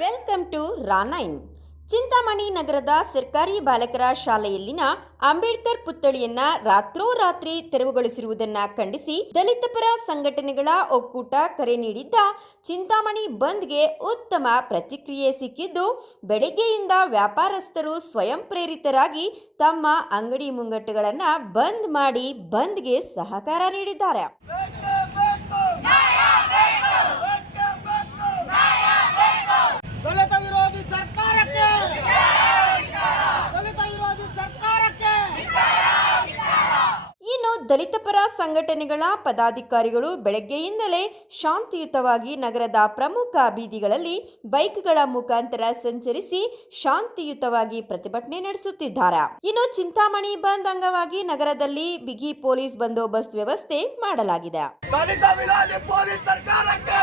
Welcome to ರಾನೈನ್ Chintamani ನಗರದ ಸರ್ಕಾರಿ ಬಾಲಕರ ಶಾಲೆಯಲ್ಲಿನ ಅಂಬೇಡ್ಕರ್ ಪುತ್ಥಳಿಯನ್ನ ರಾತ್ರೋರಾತ್ರಿ ತೆರವುಗೊಳಿಸಿರುವುದನ್ನ ಖಂಡಿಸಿ ದಲಿತ ಪರ ಸಂಘಟನೆಗಳ ಒಕ್ಕೂಟ ಕರೆ ನೀಡಿದ್ದ ಚಿಂತಾಮಣಿ ಬಂದ್ಗೆ ಉತ್ತಮ ಪ್ರತಿಕ್ರಿಯೆ ಸಿಕ್ಕಿದ್ದು, ಬೆಳಗ್ಗೆಯಿಂದ ವ್ಯಾಪಾರಸ್ಥರು ಸ್ವಯಂ ಪ್ರೇರಿತರಾಗಿ ತಮ್ಮ ಅಂಗಡಿ ಮುಂಗಟ್ಟುಗಳನ್ನ ಬಂದ್ ಮಾಡಿ ಬಂದ್ಗೆ ಸಹಕಾರ ನೀಡಿದ್ದಾರೆ. ದಲಿತ ಪರ ಸಂಘಟನೆಗಳ ಪದಾಧಿಕಾರಿಗಳು ಬೆಳಗ್ಗೆಯಿಂದಲೇ ಶಾಂತಿಯುತವಾಗಿ ನಗರದ ಪ್ರಮುಖ ಬೀದಿಗಳಲ್ಲಿ ಬೈಕ್ಗಳ ಮುಖಾಂತರ ಸಂಚರಿಸಿ ಶಾಂತಿಯುತವಾಗಿ ಪ್ರತಿಭಟನೆ ನಡೆಸುತ್ತಿದ್ದಾರೆ. ಇನ್ನು ಚಿಂತಾಮಣಿ ಬಂದ್ ಅಂಗವಾಗಿ ನಗರದಲ್ಲಿ ಬಿಗಿ ಪೊಲೀಸ್ ಬಂದೋಬಸ್ತ್ ವ್ಯವಸ್ಥೆ ಮಾಡಲಾಗಿದೆ. ಸರ್ಕಾರಕ್ಕೆ!